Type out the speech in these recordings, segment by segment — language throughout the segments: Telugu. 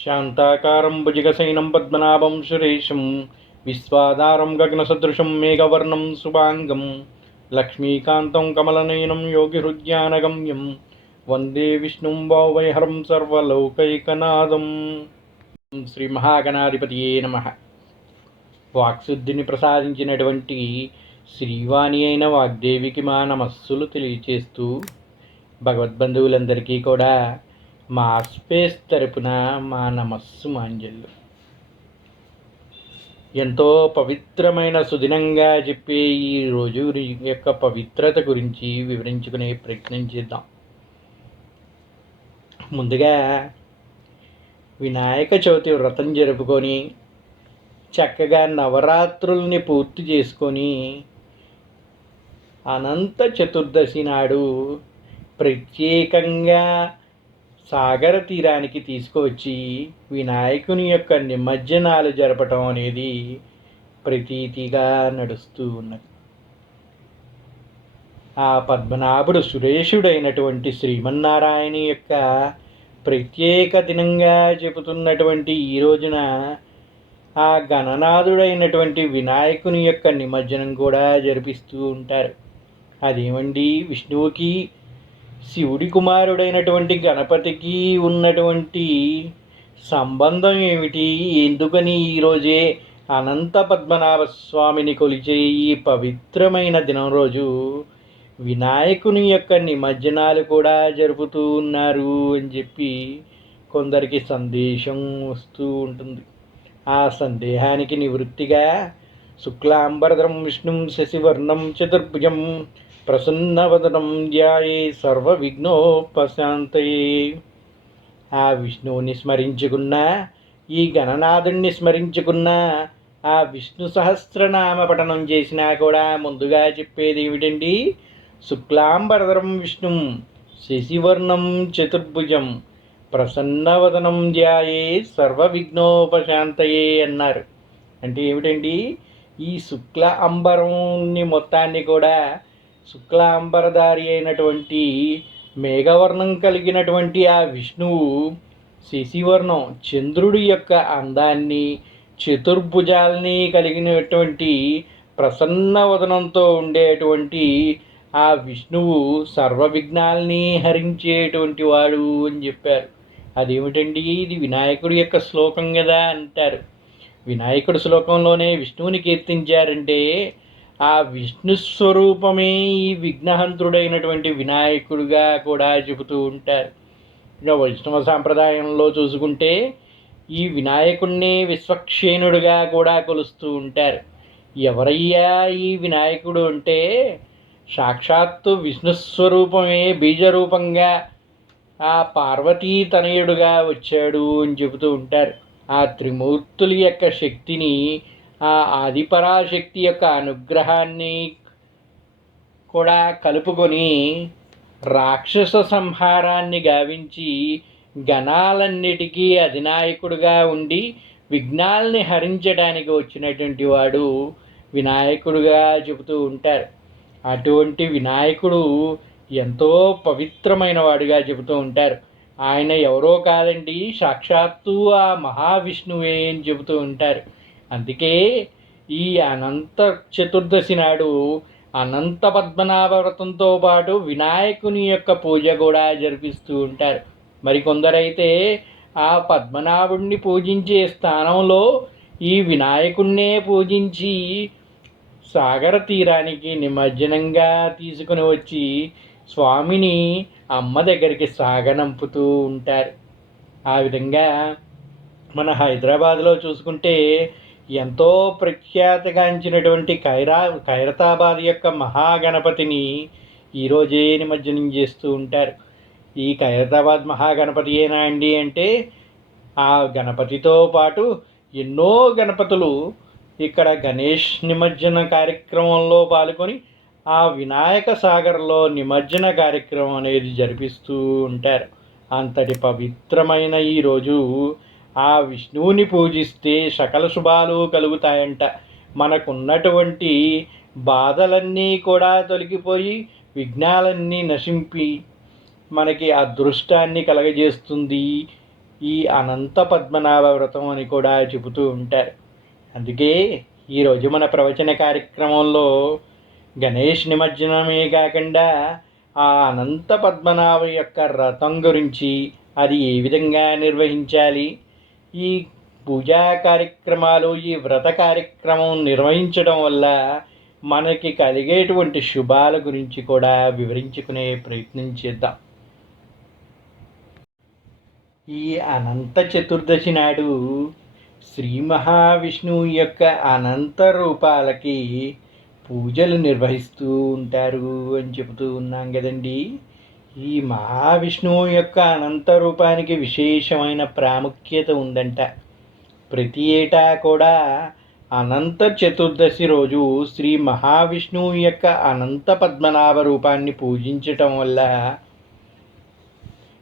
శాంతాకారం భుజగశయనం పద్మనాభం సురేశం విశ్వాధారం గగనసదృశం మేఘవర్ణం శుభాంగం లక్ష్మీకాంతం కమలనయనం యోగిహృద్యానగమ్యం వందే విష్ణుం వావైహరం సర్వలౌకైకనాదం శ్రీ మహాగణాధిపతియే నమ వాక్శుద్ధిని ప్రసాదించినటువంటి శ్రీవాణి అయిన వాగ్దేవికి మా నమస్సులు తెలియచేస్తూ భగవద్బంధువులందరికీ కూడా మా స్పేస్ తరపున మా నమస్సు మాంజల్లు. ఎంతో పవిత్రమైన సుదినంగా చెప్పే ఈ రోజు యొక్క పవిత్రత గురించి వివరించుకునే ప్రయత్నం చేద్దాం. ముందుగా వినాయక చవితి వ్రతం జరుపుకొని చక్కగా నవరాత్రుల్ని పూర్తి చేసుకొని అనంత చతుర్దశి నాడు ప్రత్యేకంగా సాగర తీరానికి తీసుకువచ్చి వినాయకుని యొక్క నిమజ్జనాలు జరపటం అనేది ప్రతీతిగా నడుస్తూ ఉన్నది. ఆ పద్మనాభుడు సురేషుడైనటువంటి శ్రీమన్నారాయణ యొక్క ప్రత్యేక దినంగా చెబుతున్నటువంటి ఈ రోజున ఆ గణనాథుడైనటువంటి వినాయకుని యొక్క నిమజ్జనం కూడా జరిపిస్తూ ఉంటారు. అదేమండి? విష్ణువుకి శివుడి కుమారుడైనటువంటి గణపతికి ఉన్నటువంటి సంబంధం ఏమిటి? ఎందుకని ఈరోజే అనంత పద్మనాభ స్వామిని కొలిచే ఈ పవిత్రమైన దినం రోజు వినాయకుని యొక్క నిమజ్జనాలు కూడా జరుపుతూ ఉన్నారు అని చెప్పి కొందరికి సందేశం వస్తూ ఉంటుంది. ఆ సందేహానికి నివృత్తిగా శుక్లాంబరధరం విష్ణుం శశివర్ణం చతుర్భుజం ప్రసన్నవదనం ధ్యాయే సర్వ విఘ్నోపశాంతయే ఆ విష్ణువుని స్మరించుకున్న ఈ గణనాథుణ్ణి స్మరించుకున్న ఆ విష్ణు సహస్రనామ పఠనం చేసినా కూడా ముందుగా చెప్పేది ఏమిటండి? శుక్లాంబరధరం విష్ణుం శశివర్ణం చతుర్భుజం ప్రసన్నవదనం ధ్యాయే సర్వ విఘ్నోపశాంతయే అన్నారు. అంటే ఏమిటండి? ఈ శుక్ల అంబరంని మొత్తాన్ని కూడా శుక్లాంబరధారి అయినటువంటి మేఘవర్ణం కలిగినటువంటి ఆ విష్ణువు శశివర్ణం చంద్రుడి యొక్క అందాన్ని చతుర్భుజాల్ని కలిగినటువంటి ప్రసన్న వదనంతో ఉండేటువంటి ఆ విష్ణువు సర్వ విఘ్నాల్ని హరించేటువంటి వాడు అని చెప్పారు. అదేమిటండి? ఇది వినాయకుడి యొక్క శ్లోకం కదా అంటారు. వినాయకుడి శ్లోకంలోనే విష్ణువుని కీర్తించారంటే ఆ విష్ణు స్వరూపమే ఈ విఘ్నహంతుడైనటువంటి వినాయకుడిగా కూడా చెబుతూ ఉంటారు. ఇంకా వైష్ణవ సాంప్రదాయంలో చూసుకుంటే ఈ వినాయకుణ్ణి విశ్వక్షేణుడిగా కూడా కొలుస్తూ ఉంటారు. ఎవరయ్యా ఈ వినాయకుడు అంటే? సాక్షాత్తు విష్ణు స్వరూపమే బీజరూపంగా ఆ పార్వతీ తనయుడుగా వచ్చాడు అని చెబుతూ ఉంటారు. ఆ త్రిమూర్తుల యొక్క శక్తిని ఆ ఆదిపరాశక్తి యొక్క అనుగ్రహాన్ని కూడా కలుపుకొని రాక్షస సంహారాన్ని గావించి గణాలన్నిటికీ అధినాయకుడుగా ఉండి విఘ్నాల్ని హరించడానికి వచ్చినటువంటి వాడు వినాయకుడుగా చెబుతూ ఉంటారు. అటువంటి వినాయకుడు ఎంతో పవిత్రమైన వాడుగా చెబుతూ ఉంటారు. ఆయన ఎవరో కాదండి సాక్షాత్తు ఆ మహావిష్ణువే అని చెబుతూ ఉంటారు. అందుకే ఈ అనంత చతుర్దశి నాడు అనంత పద్మనాభ వ్రతంతో పాటు వినాయకుని యొక్క పూజ కూడా జరిపిస్తూ ఉంటారు. మరికొందరైతే ఆ పద్మనాభుడిని పూజించే స్థానంలో ఈ వినాయకుణ్ణే పూజించి సాగర తీరానికి నిమజ్జనంగా తీసుకుని వచ్చి స్వామిని అమ్మ దగ్గరికి సాగనంపుతూ ఉంటారు. ఆ విధంగా మన హైదరాబాద్లో చూసుకుంటే ఎంతో ప్రఖ్యాతిగాంచినటువంటి ఖైరా ఖైరతాబాద్ యొక్క మహాగణపతిని ఈరోజే నిమజ్జనం చేస్తూ ఉంటారు. ఈ ఖైరతాబాద్ మహాగణపతి ఏనా అండి అంటే ఆ గణపతితో పాటు ఎన్నో గణపతులు ఇక్కడ గణేష్ నిమజ్జన కార్యక్రమంలో పాల్గొని ఆ వినాయక సాగర్లో నిమజ్జన కార్యక్రమం అనేది జరిపిస్తూ ఉంటారు. అంతటి పవిత్రమైన ఈరోజు ఆ విష్ణువుని పూజిస్తే సకల శుభాలు కలుగుతాయంట. మనకున్నటువంటి బాధలన్నీ కూడా తొలగిపోయి విఘ్నాలన్నీ నశింపి మనకి అదృష్టాన్ని కలగజేస్తుంది ఈ అనంత పద్మనాభ వ్రతం అని కూడా చెబుతూ ఉంటారు. అందుకే ఈరోజు మన ప్రవచన కార్యక్రమంలో గణేష్ నిమజ్జనమే కాకుండా ఆ అనంత పద్మనాభ యొక్క రథం గురించి అది ఏ విధంగా నిర్వహించాలి? ఈ పూజా కార్యక్రమాలు ఈ వ్రత కార్యక్రమం నిర్వహించడం వల్ల మనకి కలిగేటువంటి శుభాల గురించి కూడా వివరించుకునే ప్రయత్నం చేద్దాం. ఈ అనంత చతుర్దశి నాడు శ్రీ మహావిష్ణువు యొక్క అనంత రూపాలకి పూజలు నిర్వహిస్తూ ఉంటారు అని చెబుతూ ఉన్నాం కదండీ. ఈ మహావిష్ణువు యొక్క అనంత రూపానికి విశేషమైన ప్రాముఖ్యత ఉందంట. ప్రతి ఏటా కూడా అనంత చతుర్దశి రోజు శ్రీ మహావిష్ణువు యొక్క అనంత పద్మనాభ రూపాన్ని పూజించటం వల్ల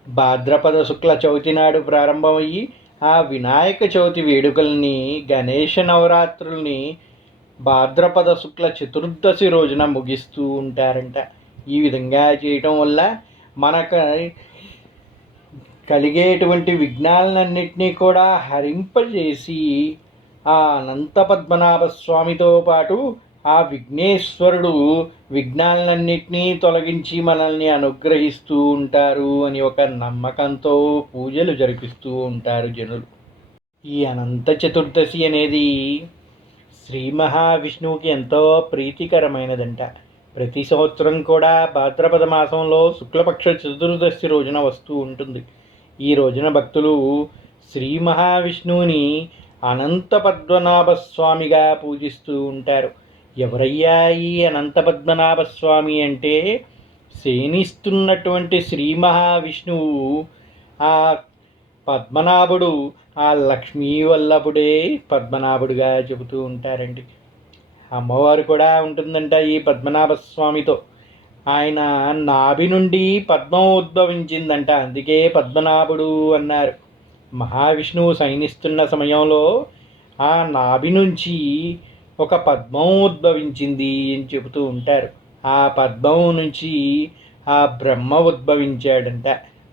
భాద్రపద శుక్ల చవితి నాడు ప్రారంభమయ్యి ఆ వినాయక చవితి వేడుకల్ని గణేష నవరాత్రుల్ని భాద్రపద శుక్ల చతుర్దశి రోజున ముగిస్తూ ఉంటారంట. ఈ విధంగా చేయటం వల్ల మనకు కలిగేటువంటి విఘ్నాలన్నింటినీ కూడా హరింపజేసి ఆ అనంత పద్మనాభ స్వామితో పాటు ఆ విఘ్నేశ్వరుడు విఘ్నాలన్నింటినీ తొలగించి మనల్ని అనుగ్రహిస్తూ ఉంటారు అని ఒక నమ్మకంతో పూజలు జరిపిస్తూ ఉంటారు జనులు. ఈ అనంత చతుర్దశి అనేది శ్రీ మహావిష్ణువుకి ఎంతో ప్రీతికరమైనదంట. ప్రతి సంవత్సరం కూడా భాద్రపద మాసంలో శుక్లపక్ష చతుర్దశి రోజున వస్తూ ఉంటుంది. ఈ రోజున భక్తులు శ్రీ మహావిష్ణువుని అనంత పద్మనాభ స్వామిగా పూజిస్తూ ఉంటారు. ఎవరయ్యా ఈ అనంత పద్మనాభ స్వామి అంటే? శయనిస్తున్నటువంటి శ్రీ మహావిష్ణువు. ఆ పద్మనాభుడు ఆ లక్ష్మీ వల్లభుడే పద్మనాభుడుగా చెబుతూ ఉంటారండి. అమ్మవారు కూడా ఉంటుందంట ఈ పద్మనాభ స్వామితో ఆయన నాభి నుండి పద్మం ఉద్భవించిందంట. అందుకే పద్మనాభుడు అన్నారు. మహావిష్ణువు సైనిస్తున్న సమయంలో ఆ నాభి నుంచి ఒక పద్మం ఉద్భవించింది అని చెబుతూ ఉంటారు. ఆ పద్మం నుంచి ఆ బ్రహ్మ ఉద్భవించాడంట.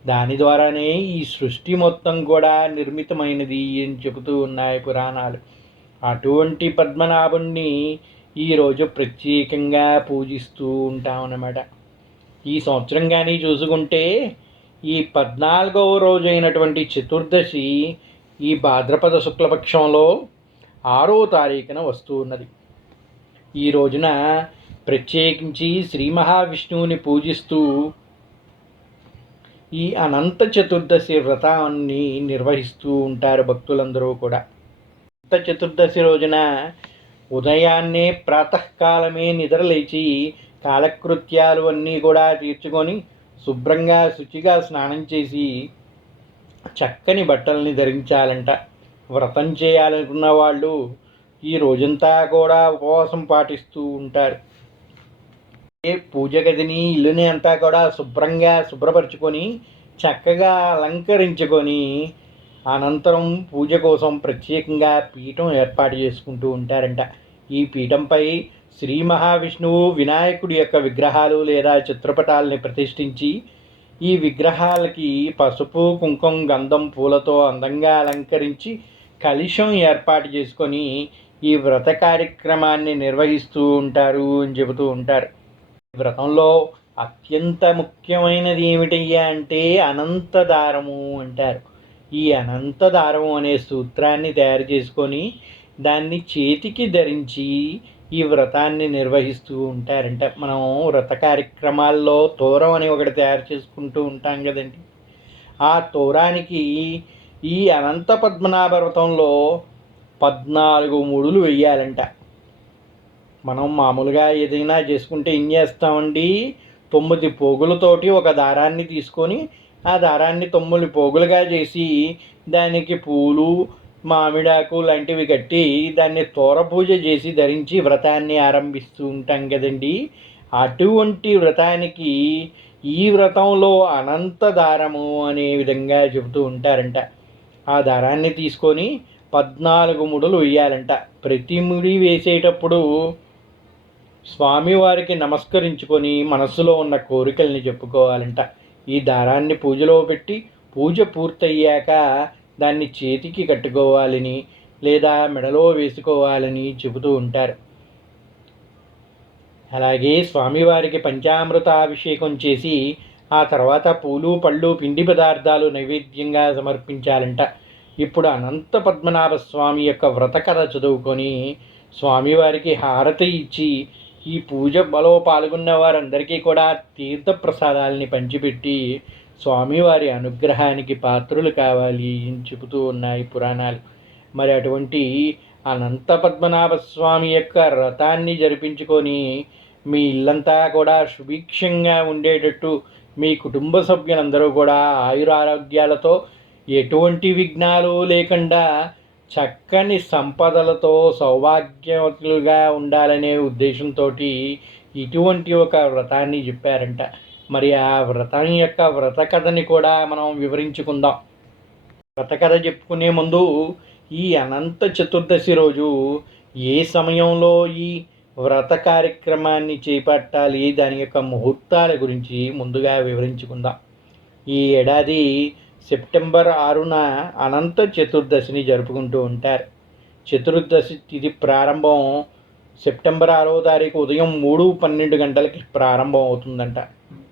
దాని ద్వారానే ఈ సృష్టి మొత్తం కూడా నిర్మితమైనది అని చెబుతూ ఉన్నాయి పురాణాలు. అటువంటి పద్మనాభుణ్ణి ఈరోజు ప్రత్యేకంగా పూజిస్తూ ఉంటామన్నమాట. ఈ సంవత్సరం కానీ చూసుకుంటే ఈ పద్నాలుగవ రోజు అయినటువంటి చతుర్దశి ఈ భాద్రపద శుక్లపక్షంలో ఆరో తారీఖున వస్తూ ఉన్నది ఈ రోజున ప్రత్యేకించి శ్రీ మహావిష్ణువుని పూజిస్తూ ఈ అనంత చతుర్దశి వ్రతాన్ని నిర్వహిస్తూ ఉంటారు భక్తులందరూ కూడా. అనంత చతుర్దశి రోజున ఉదయాన్నే ప్రాతకాలమే నిద్రలేచి కాలకృత్యాలు అన్నీ కూడా తీర్చుకొని శుభ్రంగా శుచిగా స్నానం చేసి చక్కని బట్టల్ని ధరించాలంట. వ్రతం చేయాలనుకున్న వాళ్ళు ఈ రోజంతా కూడా ఉపవాసం పాటిస్తూ ఉంటారు. పూజ గదిని ఇల్లుని అంతా కూడా శుభ్రంగా శుభ్రపరచుకొని చక్కగా అలంకరించుకొని అనంతరం పూజ కోసం ప్రత్యేకంగా పీఠం ఏర్పాటు చేసుకుంటూ ఉంటారంట. ఈ పీఠంపై శ్రీ మహావిష్ణువు వినాయకుడి యొక్క విగ్రహాలు లేదా చిత్రపటాలని ప్రతిష్ఠించి ఈ విగ్రహాలకి పసుపు కుంకుమ గంధం పూలతో అందంగా అలంకరించి కలుషం ఏర్పాటు చేసుకొని ఈ వ్రత కార్యక్రమాన్ని నిర్వహిస్తూ ఉంటారు అని చెబుతూ ఉంటారు. వ్రతంలో అత్యంత ముఖ్యమైనది ఏమిటయ్యా అంటే అనంతదారము అంటారు. ఈ అనంత దారం అనే సూత్రాన్ని తయారు చేసుకొని దాన్ని చేతికి ధరించి ఈ వ్రతాన్ని నిర్వహిస్తూ ఉంటారంట. మనం వ్రత కార్యక్రమాల్లో తోరం అని ఒకటి తయారు చేసుకుంటూ ఉంటాం కదండి. ఆ తోరానికి ఈ అనంత పద్మనాభ వ్రతంలో పద్నాలుగు ముడులు వెయ్యాలంట మనం మామూలుగా ఏదైనా చేసుకుంటే ఏం చేస్తామండి? తొమ్మిది పోగులతోటి ఒక దారాన్ని తీసుకొని ఆ దారాన్ని తొమ్మిది పోగులుగా చేసి దానికి పూలు మామిడాకు లాంటివి కట్టి దాన్ని తోర పూజ చేసి ధరించి వ్రతాన్ని ఆరంభిస్తూ ఉంటాం కదండి. అటువంటి వ్రతానికి ఈ వ్రతంలో అనంత దారము అనే విధంగా చెబుతూ ఉంటారంట. ఆ దారాన్ని తీసుకొని పద్నాలుగు ముడులు వేయాలంట. ప్రతి ముడి వేసేటప్పుడు స్వామివారికి నమస్కరించుకొని మనస్సులో ఉన్న కోరికల్ని చెప్పుకోవాలంట. ఈ దారాన్ని పూజలో పెట్టి పూజ పూర్తయ్యాక దాన్ని చేతికి కట్టుకోవాలని లేదా మెడలో వేసుకోవాలని చెబుతూ ఉంటారు. అలాగే స్వామివారికి పంచామృత అభిషేకం చేసి ఆ తర్వాత పూలు పళ్ళు పిండి పదార్థాలు నైవేద్యంగా సమర్పించాలంట. ఇప్పుడు అనంత పద్మనాభ స్వామి యొక్క వ్రత కథ చదువుకొని స్వామివారికి హారతి ఇచ్చి ఈ పూజ బలో పాల్గొన్న వారందరికీ కూడా తీర్థ ప్రసాదాలని పంచిపెట్టి స్వామివారి అనుగ్రహానికి పాత్రులు కావాలి అని చెబుతూ ఉన్నాయి పురాణాలు. మరి అటువంటి అనంత పద్మనాభ స్వామి యొక్క రథాన్ని జరిపించుకొని మీ ఇల్లంతా కూడా సుభిక్షంగా ఉండేటట్టు మీ కుటుంబ సభ్యులందరూ కూడా ఆయురారోగ్యాలతో ఎటువంటి విఘ్నాలు లేకుండా చక్కని సంపదలతో సౌభాగ్యవతులుగా ఉండాలనే ఉద్దేశంతో ఇటువంటి ఒక వ్రతాన్ని చెప్పారంట. మరి ఆ వ్రతం యొక్క వ్రత కథని కూడా మనం వివరించుకుందాం. వ్రత కథ చెప్పుకునే ముందు ఈ అనంత చతుర్దశి రోజు ఏ సమయంలో ఈ వ్రత కార్యక్రమాన్ని చేపట్టాలి? దాని యొక్క ముహూర్తాల గురించి ముందుగా వివరించుకుందాం. ఈ ఏడాది సెప్టెంబర్ ఆరున అనంత చతుర్దశిని జరుపుకుంటూ ఉంటారు. చతుర్దశి తిథి ప్రారంభం సెప్టెంబర్ ఆరవ తారీఖు ఉదయం మూడు పన్నెండు గంటలకి ప్రారంభం అవుతుందంట.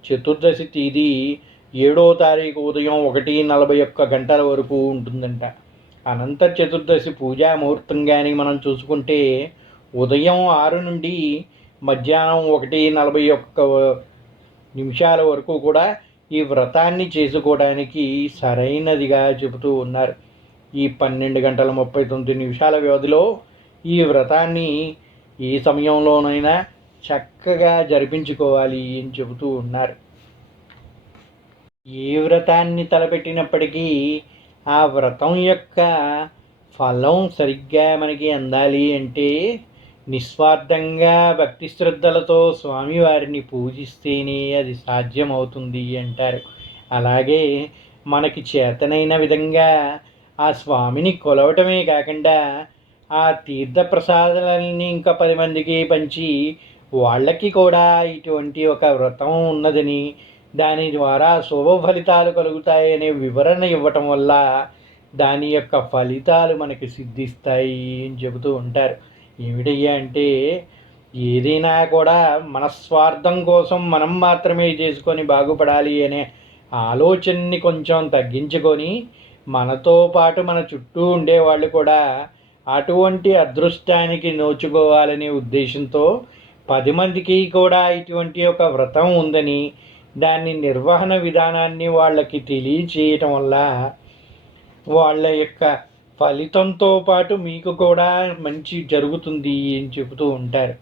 చతుర్దశి తేదీ ఏడో తారీఖు ఉదయం ఒకటి నలభై ఒక్క గంటల వరకు ఉంటుందంట. అనంత చతుర్దశి పూజా ముహూర్తం కానీ మనం చూసుకుంటే ఉదయం ఆరు నుండి మధ్యాహ్నం ఒకటి నలభై ఒక్క నిమిషాల వరకు కూడా ఈ వ్రతాన్ని చేసుకోవడానికి సరైనదిగా చెబుతూ ఉన్నారు. ఈ పన్నెండు గంటల ముప్పై తొమ్మిది నిమిషాల వ్యవధిలో ఈ వ్రతాన్ని ఏ సమయంలోనైనా చక్కగా జరిపించుకోవాలి అని చెబుతూ ఉన్నారు. ఏ వ్రతాన్ని తలపెట్టినప్పటికీ ఆ వ్రతం యొక్క ఫలం సరిగ్గా మనకి అందాలి అంటే నిస్వార్థంగా భక్తి శ్రద్ధలతో స్వామివారిని పూజిస్తేనే అది సాధ్యమవుతుంది అంటారు. అలాగే మనకి చేతనైన విధంగా ఆ స్వామిని కొలవటమే కాకుండా ఆ తీర్థ ప్రసాదాలని ఇంకా పది మందికి పంచి వాళ్ళకి కూడా ఇటువంటి ఒక వ్రతం ఉన్నదని దాని ద్వారా శుభ ఫలితాలు కలుగుతాయనే వివరణ ఇవ్వటం వల్ల దాని యొక్క ఫలితాలు మనకి సిద్ధిస్తాయి అని చెబుతూ ఉంటారు. ఏమిటయ్యా అంటే ఏదైనా కూడా మనస్వార్థం కోసం మనం మాత్రమే చేసుకొని బాగుపడాలి అనే ఆలోచనని కొంచెం తగ్గించుకొని మనతో పాటు మన చుట్టూ ఉండేవాళ్ళు కూడా అటువంటి అదృష్టానికి నోచుకోవాలనే ఉద్దేశంతో పది మందికి కూడా ఇటువంటి ఒక వ్రతం ఉందని దాని నిర్వహణ విధానాన్ని వాళ్ళకి తెలియచేయటం వల్ల వాళ్ళ యొక్క ఫలితంతో పాటు మీకు కూడా మంచి జరుగుతుంది అని చెబుతూ ఉంటారు.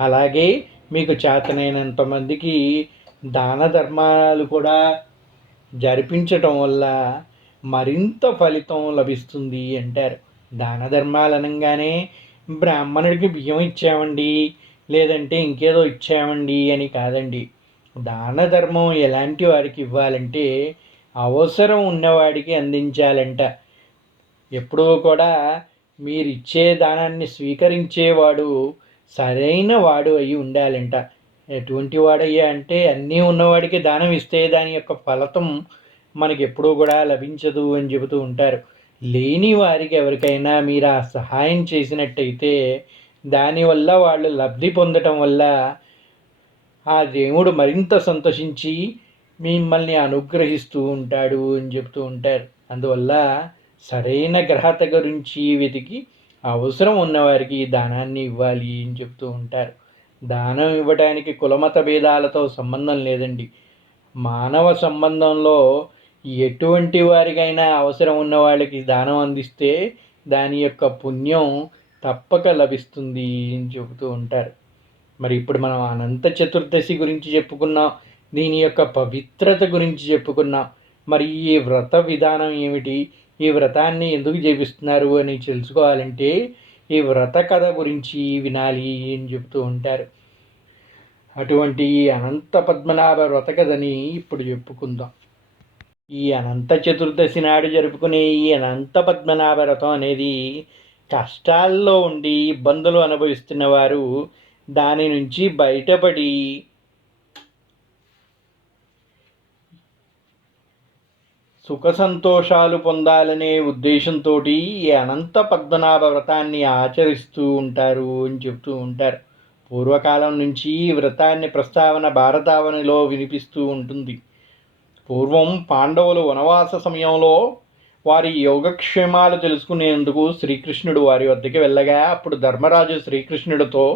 అలాగే మీకు చేతనైనంత మందికి దాన ధర్మాలు కూడా జరిపించటం వల్ల మరింత ఫలితం లభిస్తుంది అంటారు. దాన ధర్మాలు అనగానే బ్రాహ్మణుడికి బియ్యం ఇచ్చామండి లేదంటే ఇంకేదో ఇచ్చామండి అని కాదండి. దాన ధర్మం ఎలాంటి వారికి ఇవ్వాలంటే అవసరం ఉన్నవాడికి అందించాలంట. ఎప్పుడూ కూడా మీరు ఇచ్చే దానాన్ని స్వీకరించేవాడు సరైన వాడు అయి ఉండాలంట. ఎటువంటి వాడయ్యా అంటే అన్నీ ఉన్నవాడికి దానం ఇస్తే దాని యొక్క ఫలితం మనకి ఎప్పుడూ కూడా లభించదు అని చెబుతూ ఉంటారు. లేని వారికి ఎవరికైనా మీరు ఆ సహాయం చేసినట్టయితే దానివల్ల వాళ్ళు లబ్ధి పొందటం వల్ల ఆ దేవుడు మరింత సంతోషించి మిమ్మల్ని అనుగ్రహిస్తూ ఉంటాడు అని చెప్తూ ఉంటారు. అందువల్ల సరైన గ్రహత గురించి వెతికి అవసరం ఉన్నవారికి దానాన్ని ఇవ్వాలి అని చెప్తూ ఉంటారు. దానం ఇవ్వడానికి కులమత భేదాలతో సంబంధం లేదండి. మానవ సంబంధంలో ఎటువంటి వారికైనా అవసరం ఉన్న వాళ్ళకి దానం అందిస్తే దాని యొక్క పుణ్యం తప్పక లభిస్తుంది అని చెబుతూ ఉంటారు. మరి ఇప్పుడు మనం అనంత చతుర్దశి గురించి చెప్పుకున్నాం దీని యొక్క పవిత్రత గురించి చెప్పుకున్నాం. మరి ఈ వ్రత విధానం ఏమిటి? ఈ వ్రతాన్ని ఎందుకు చేపిస్తున్నారు అని తెలుసుకోవాలంటే ఈ వ్రత కథ గురించి వినాలి అని చెబుతూ ఉంటారు. అటువంటి అనంత పద్మనాభ వ్రత కథని ఇప్పుడు చెప్పుకుందాం. ఈ అనంత చతుర్దశి నాడు జరుపుకునే ఈ అనంత పద్మనాభ వ్రతం అనేది కష్టాల్లో ఉండి ఇబ్బందులు అనుభవిస్తున్న వారు దాని నుంచి బయటపడి సుఖ సంతోషాలు పొందాలనే ఉద్దేశంతో ఈ అనంత పద్మనాభ వ్రతాన్ని ఆచరిస్తూ ఉంటారు అని చెప్తూ ఉంటారు. పూర్వకాలం నుంచి ఈ వ్రతాన్ని ప్రస్తావన భారతావనిలో వినిపిస్తూ ఉంటుంది. పూర్వం పాండవులు వనవాస సమయంలో వారి యోగక్షేమాలు తెలుసుకునేందుకు శ్రీకృష్ణుడు వారి వద్దకు వెళ్ళగా అప్పుడు ధర్మరాజు శ్రీకృష్ణుడితో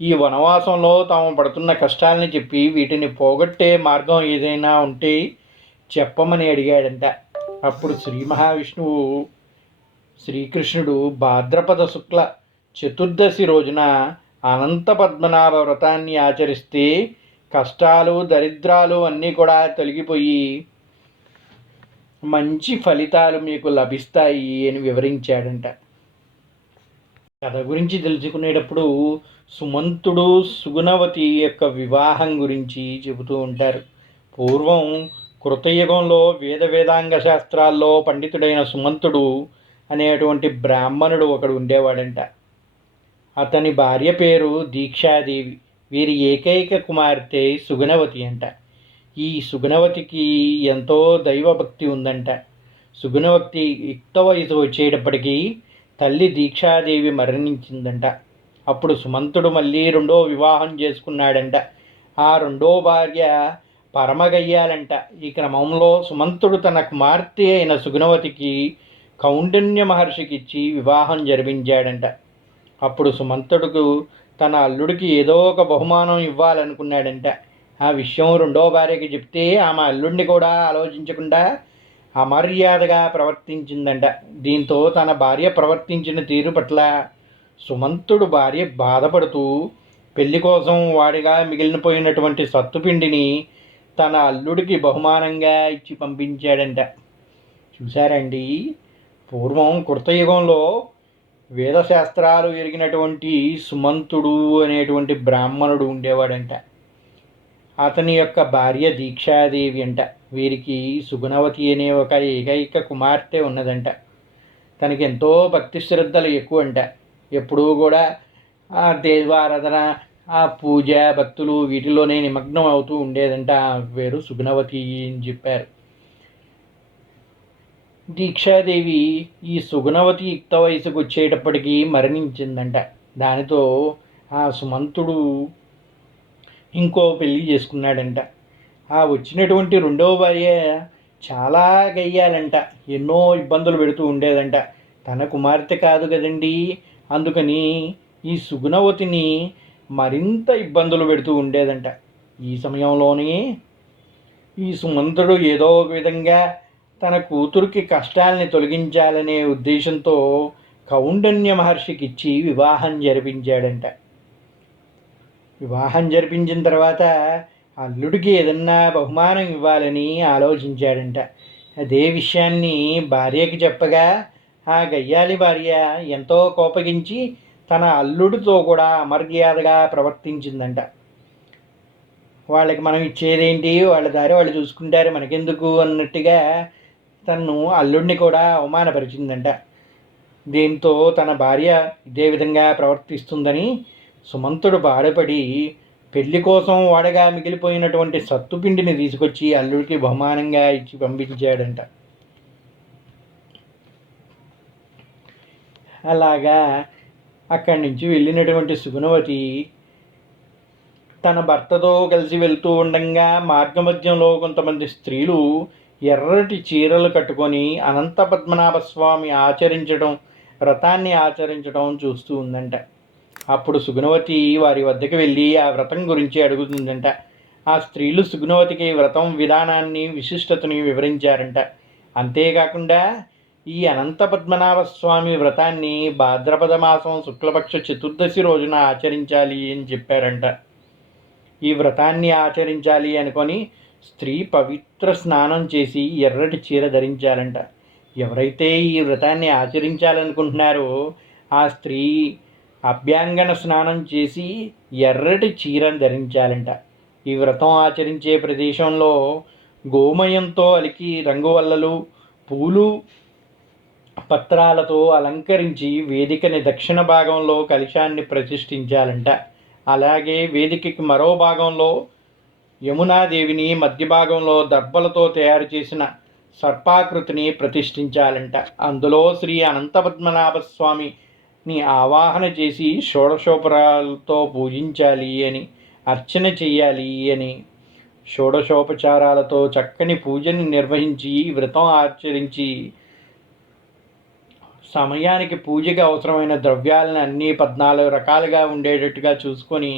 ఈ వనవాసంలో తాము పడుతున్న కష్టాలని చెప్పి వీటిని పోగొట్టే మార్గం ఏదైనా ఉంటే చెప్పమని అడిగాడంట. అప్పుడు శ్రీ మహావిష్ణువు శ్రీకృష్ణుడు భాద్రపద శుక్ల చతుర్దశి రోజున అనంత పద్మనాభ వ్రతాన్ని ఆచరిస్తే కష్టాలు దరిద్రాలు అన్నీ కూడా తొలగిపోయి మంచి ఫలితాలు మీకు లభిస్తాయి అని వివరించాడంట. కథ గురించి తెలుసుకునేటప్పుడు సుమంతుడు సుగుణవతి యొక్క వివాహం గురించి చెబుతూ ఉంటారు. పూర్వం కృతయుగంలో వేద వేదాంగ శాస్త్రాల్లో పండితుడైన సుమంతుడు అనేటువంటి బ్రాహ్మణుడు ఒకడు ఉండేవాడంట. అతని భార్య పేరు దీక్షాదేవి వీరి ఏకైక కుమార్తె సుగుణవతి అంట. ఈ సుగుణవతికి ఎంతో దైవభక్తి ఉందంట. సుగుణవతి యుక్త వయసు వచ్చేటప్పటికీ తల్లి దీక్షాదేవి మరణించిందంట. అప్పుడు సుమంతుడు మళ్ళీ రెండో వివాహం చేసుకున్నాడంట. ఆ రెండో భార్య పరమగయ్యాలంట. ఈ క్రమంలో సుమంతుడు తన కుమార్తె అయిన సుగుణవతికి కౌండిన్య మహర్షికి ఇచ్చి వివాహం జరిపించాడంట. అప్పుడు సుమంతుడుకు తన అల్లుడికి ఏదో ఒక బహుమానం ఇవ్వాలనుకున్నాడంట. ఆ విషయం రెండో భార్యకి చెప్తే ఆమె అల్లుడిని కూడా ఆలోచించకుండా అమర్యాదగా ప్రవర్తించిందంట. దీంతో తన భార్య ప్రవర్తించిన తీరు పట్ల సుమంతుడు భార్య బాధపడుతూ పెళ్ళి కోసం వాడిగా మిగిలినపోయినటువంటి సత్తుపిండిని తన అల్లుడికి బహుమానంగా ఇచ్చి పంపించాడంట. చూశారండి? పూర్వం కృతయుగంలో వేదశాస్త్రాలు ఎరిగినటువంటి సుమంతుడు అనేటువంటి బ్రాహ్మణుడు ఉండేవాడంట. అతని యొక్క భార్య దీక్షాదేవి అంట. వీరికి సుగుణవతి అనే ఒక ఏకైక కుమార్తె ఉన్నదంట. తనకి ఎంతో భక్తి శ్రద్ధలు ఎక్కువ అంట ఎప్పుడూ కూడా ఆ దేవారాధన ఆ పూజ భక్తులు వీటిలోనే నిమగ్నం అవుతూ ఉండేదంట ఆ పేరు సుగుణవతి అని చెప్పారు. దీక్షాదేవి ఈ సుగుణవతి యుక్త వయసుకు వచ్చేటప్పటికీ మరణించిందంట. దానితో ఆ సుమంతుడు ఇంకో పెళ్ళి చేసుకున్నాడంట. ఆ వచ్చినటువంటి రెండవ భార్య చాలా గయ్యాలంట. ఎన్నో ఇబ్బందులు పెడుతూ ఉండేదంట. తన కుమార్తె కాదు కదండి. అందుకని ఈ సుగుణవతిని మరింత ఇబ్బందులు పెడుతూ ఉండేదంట. ఈ సమయంలోనే ఈ సుమంతుడు ఏదో ఒక విధంగా తన కూతురికి కష్టాల్ని తొలగించాలనే ఉద్దేశంతో కౌండన్య మహర్షికి ఇచ్చి వివాహం జరిపించాడంట. వివాహం జరిపించిన తర్వాత అల్లుడికి ఏదన్నా బహుమానం ఇవ్వాలని ఆలోచించాడంట. అదే విషయాన్ని భార్యకి చెప్పగా ఆ గయ్యాలి భార్య ఎంతో కోపగించి తన అల్లుడితో కూడా అమర్యాదగా ప్రవర్తించిందంట. వాళ్ళకి మనం ఇచ్చేదేంటి? వాళ్ళ దారి వాళ్ళు చూసుకుంటారు. మనకెందుకు అన్నట్టుగా తను అల్లుడిని కూడా అవమానపరిచిందంట. దీంతో తన భార్య ఇదే విధంగా ప్రవర్తిస్తుందని సుమంతుడు బాధపడి పెళ్ళి కోసం వాడగా మిగిలిపోయినటువంటి సత్తుపిండిని తీసుకొచ్చి అల్లుడికి బహుమానంగా ఇచ్చి పంపించాడంట. అలాగా అక్కడి నుంచి వెళ్ళినటువంటి సుగుణవతి తన భర్తతో కలిసి వెళ్తూ ఉండగా మార్గమధ్యంలో కొంతమంది స్త్రీలు ఎర్రటి చీరలు కట్టుకొని అనంత పద్మనాభ స్వామి ఆచరించడం వ్రతాన్ని ఆచరించడం చూస్తూ ఉందంట. అప్పుడు సుగుణవతి వారి వద్దకు వెళ్ళి ఆ వ్రతం గురించి అడుగుతుందంట. ఆ స్త్రీలు సుగుణవతికి వ్రతం విధానాన్ని విశిష్టతని వివరించారంట. అంతేకాకుండా ఈ అనంత పద్మనాభ స్వామి వ్రతాన్ని భాద్రపద మాసం శుక్లపక్ష చతుర్దశి రోజున ఆచరించాలి అని చెప్పారంట. ఈ వ్రతాన్ని ఆచరించాలి అనుకొని స్త్రీ పవిత్ర స్నానం చేసి ఎర్రటి చీర ధరించాలంట. ఎవరైతే ఈ వ్రతాన్ని ఆచరించాలనుకుంటున్నారో ఆ స్త్రీ అభ్యాంగన స్నానం చేసి ఎర్రటి చీరను ధరించాలంట. ఈ వ్రతం ఆచరించే ప్రదేశంలో గోమయంతో అలికి రంగువల్లలు పూలు పత్రాలతో అలంకరించి వేదికని దక్షిణ భాగంలో కలశాన్ని ప్రతిష్ఠించాలంట. అలాగే వేదికకి మరో భాగంలో యమునాదేవిని మధ్య భాగంలో దర్భలతో తయారు చేసిన సర్పాకృతిని ప్రతిష్ఠించాలంట. అందులో శ్రీ అనంతపద్మనాభ స్వామిని ఆవాహన చేసి షోడశోపరాలతో పూజించాలి అని అర్చన చేయాలి అని షోడశోపచారాలతో చక్కని పూజని నిర్వహించి వ్రతం ఆచరించి సమయానికి పూజకి అవసరమైన ద్రవ్యాలను అన్నీ పద్నాలుగు రకాలుగా ఉండేటట్టుగా చూసుకొని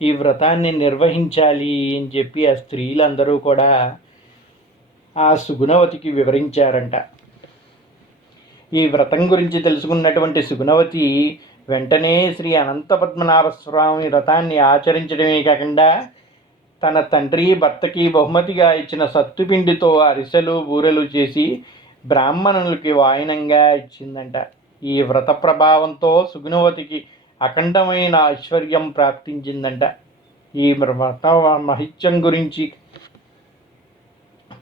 ఈ వ్రతాన్ని నిర్వహించాలి అని చెప్పి ఆ స్త్రీలందరూ కూడా ఆ సుగుణవతికి వివరించారంట. ఈ వ్రతం గురించి తెలుసుకున్నటువంటి సుగుణవతి వెంటనే శ్రీ అనంత పద్మనాభ స్వామి వ్రతాన్ని ఆచరించడమే కాకుండా తన తండ్రి భర్తకి బహుమతిగా ఇచ్చిన సత్తుపిండితో అరిసెలు బూరెలు చేసి బ్రాహ్మణులకి వాయనంగా ఇచ్చిందంట. ఈ వ్రత ప్రభావంతో సుగుణవతికి అఖండమైన ఐశ్వర్యం ప్రాప్తించిందంట. ఈ వ్రత మహిత్యం గురించి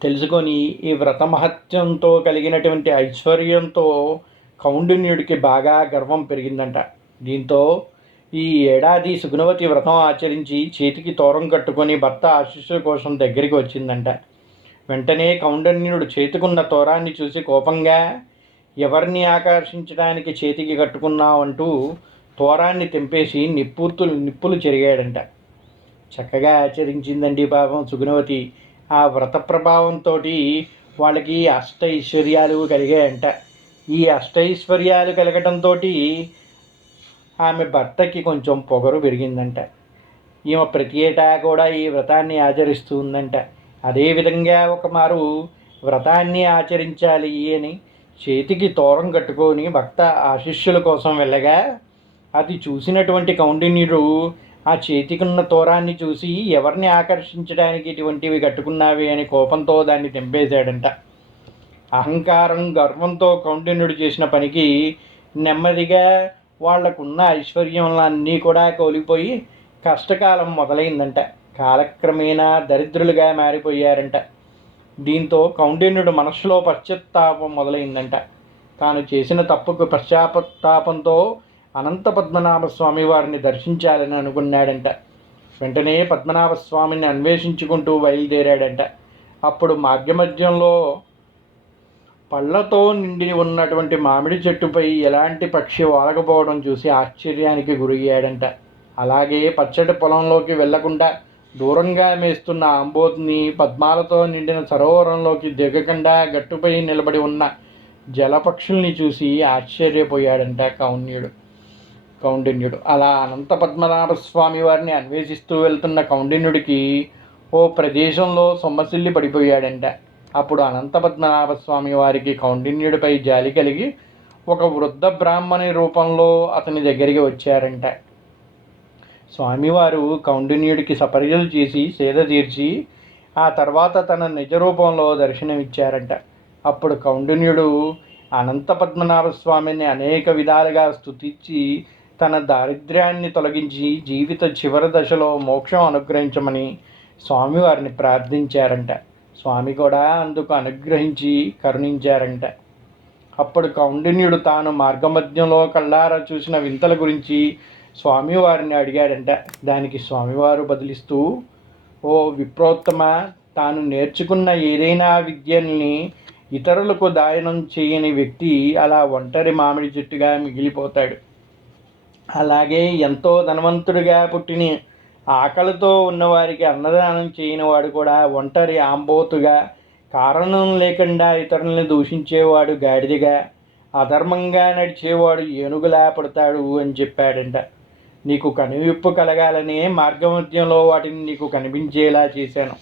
తెలుసుకొని ఈ వ్రత మహత్యంతో కలిగినటువంటి ఐశ్వర్యంతో కౌండిన్యుడికి బాగా గర్వం పెరిగిందంట. దీంతో ఈ ఏడాది సుగుణవతి వ్రతం ఆచరించి చేతికి తోరం కట్టుకొని భర్త ఆశీస్సు కోసం దగ్గరికి వచ్చిందంట. వెంటనే కౌండన్యుడు చేతుకున్న తోరాన్ని చూసి కోపంగా ఎవరిని ఆకర్షించడానికి చేతికి కట్టుకున్నావంటూ తోరాన్ని తెంపేసి నిప్పూర్తులు నిప్పులు చెరిగాడంట. చక్కగా ఆచరించిందండి పాపం సుగుణవతి. ఆ వ్రత ప్రభావంతో వాళ్ళకి అష్టైశ్వర్యాలు కలిగాయంట. ఈ అష్టైశ్వర్యాలు కలగటంతో ఆమె భర్తకి కొంచెం పొగరు పెరిగిందంట. ఈమె ప్రతి ఏటా కూడా ఈ వ్రతాన్ని ఆచరిస్తూ ఉందంట. అదేవిధంగా ఒక మారు వ్రతాన్ని ఆచరించాలి అని చేతికి తోరం కట్టుకొని భక్త ఆశిష్యుల కోసం వెళ్ళగా అది చూసినటువంటి కౌండిన్యుడు ఆ చేతికున్న తోరాన్ని చూసి ఎవరిని ఆకర్షించడానికి ఇటువంటివి కట్టుకున్నావి అని కోపంతో దాన్ని తెంపేశాడంట. అహంకారం గర్వంతో కౌండిన్యుడు చేసిన పనికి నెమ్మదిగా వాళ్ళకున్న ఐశ్వర్యంలన్నీ కూడా కోల్పోయి కష్టకాలం మొదలైందంట. కాలక్రమేణా దరిద్రులుగా మారిపోయారంట. దీంతో కౌండిన్యుడు మనస్సులో పశ్చాత్తాపం మొదలైందంట. తాను చేసిన తప్పుకు పశ్చాత్తాపంతో అనంత పద్మనాభ స్వామి వారిని దర్శించాలని అనుకున్నాడంట. వెంటనే పద్మనాభ స్వామిని అన్వేషించుకుంటూ బయలుదేరాడంట. అప్పుడు మార్గమధ్యంలో పళ్ళతో నిండి ఉన్నటువంటి మామిడి చెట్టుపై ఎలాంటి పక్షి వాలకపోవడం చూసి ఆశ్చర్యానికి గురయ్యాడంట. అలాగే పచ్చడి పొలంలోకి వెళ్ళకుండా దూరంగా మేస్తున్న అంబోతిని పద్మాలతో నిండిన సరోవరంలోకి దిగకుండా గట్టుపై నిలబడి ఉన్న జలపక్షుల్ని చూసి ఆశ్చర్యపోయాడంట కౌన్యుడు కౌండిన్యుడు. అలా అనంత పద్మనాభ స్వామి వారిని అన్వేషిస్తూ వెళ్తున్న కౌండిన్యుడికి ఓ ప్రదేశంలో సొమ్మసిల్లి పడిపోయాడంట. అప్పుడు అనంత పద్మనాభ స్వామి వారికి కౌండిన్యుడిపై జాలి కలిగి ఒక వృద్ధ బ్రాహ్మణి రూపంలో అతని దగ్గరికి వచ్చారంట. స్వామివారు కౌండిన్యుడికి సపర్యలు చేసి సేద తీర్చి ఆ తర్వాత తన నిజ రూపంలో దర్శనమిచ్చారంట. అప్పుడు కౌండిన్యుడు అనంత పద్మనాభ స్వామిని అనేక విధాలుగా స్థుతించి తన దారిద్ర్యాన్ని తొలగించి జీవిత చివరి దశలో మోక్షం అనుగ్రహించమని స్వామివారిని ప్రార్థించారంట. స్వామి కూడా అందుకు అనుగ్రహించి కరుణించారంట. అప్పుడు కౌండిన్యుడు తాను మార్గమధ్యంలో కళ్ళారా చూసిన వింతల గురించి స్వామివారిని అడిగాడంట. దానికి స్వామివారు బదిలిస్తూ ఓ విప్రోత్తమ తాను నేర్చుకున్న ఏదైనా విద్యల్ని ఇతరులకు దాయనం చేయని వ్యక్తి అలా ఒంటరి మామిడి చెట్టుగా మిగిలిపోతాడు. అలాగే ఎంతో ధనవంతుడిగా పుట్టిన ఆకలితో ఉన్నవారికి అన్నదానం చేయని వాడు కూడా ఒంటరి ఆంబోతుగా కారణం లేకుండా ఇతరుల్ని దూషించేవాడు గాడిదిగా అధర్మంగా నడిచేవాడు ఏనుగులా పడతాడు అని చెప్పాడంట. నీకు కనువిప్పు కలగాలనే మార్గమధ్యంలో వాటిని నీకు కనిపించేలా చేశాను.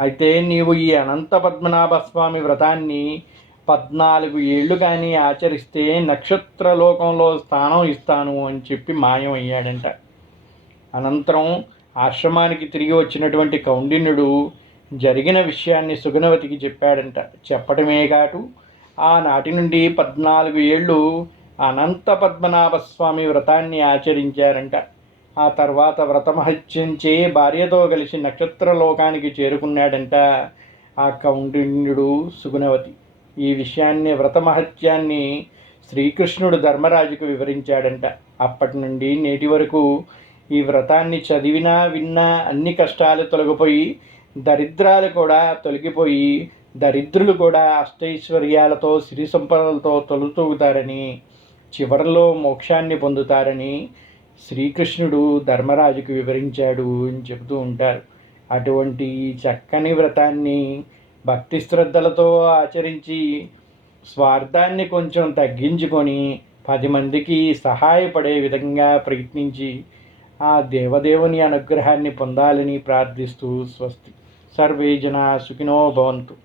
అయితే నీవు ఈ అనంత పద్మనాభ స్వామి వ్రతాన్ని పద్నాలుగు ఏళ్ళు కానీ ఆచరిస్తే నక్షత్ర లోకంలో స్థానం ఇస్తాను అని చెప్పి మాయమయ్యాడంట. అనంతరం ఆశ్రమానికి తిరిగి వచ్చినటువంటి కౌండిన్యుడు జరిగిన విషయాన్ని సుగుణవతికి చెప్పాడంట. చెప్పటమే కాటు ఆనాటి నుండి పద్నాలుగు ఏళ్ళు అనంత పద్మనాభస్వామి వ్రతాన్ని ఆచరించారంట. ఆ తర్వాత వ్రతమహత్యంచే భార్యతో కలిసి నక్షత్రలోకానికి చేరుకున్నాడంట ఆ కౌండిన్యుడు సుగుణవతి. ఈ విషయాన్ని వ్రతమహత్యాన్ని శ్రీకృష్ణుడు ధర్మరాజుకు వివరించాడంట. అప్పటి నుండి నేటి వరకు ఈ వ్రతాన్ని చదివినా విన్నా అన్ని కష్టాలు తొలగిపోయి దరిద్రాలు కూడా తొలగిపోయి దరిద్రులు కూడా అష్టైశ్వర్యాలతో సిరి సంపదలతో తొలుతూగుతారని చివరిలో మోక్షాన్ని పొందుతారని శ్రీకృష్ణుడు ధర్మరాజుకు వివరించాడు అని చెబుతూ ఉంటారు. అటువంటి చక్కని వ్రతాన్ని భక్తి శ్రద్ధలతో ఆచరించి స్వార్థాన్ని కొంచెం తగ్గించుకొని పది మందికి సహాయపడే విధంగా ప్రయత్నించి ఆ దేవదేవుని అనుగ్రహాన్ని పొందాలని ప్రార్థిస్తూ స్వస్తి. సర్వే జనా సుఖినో భవంతు.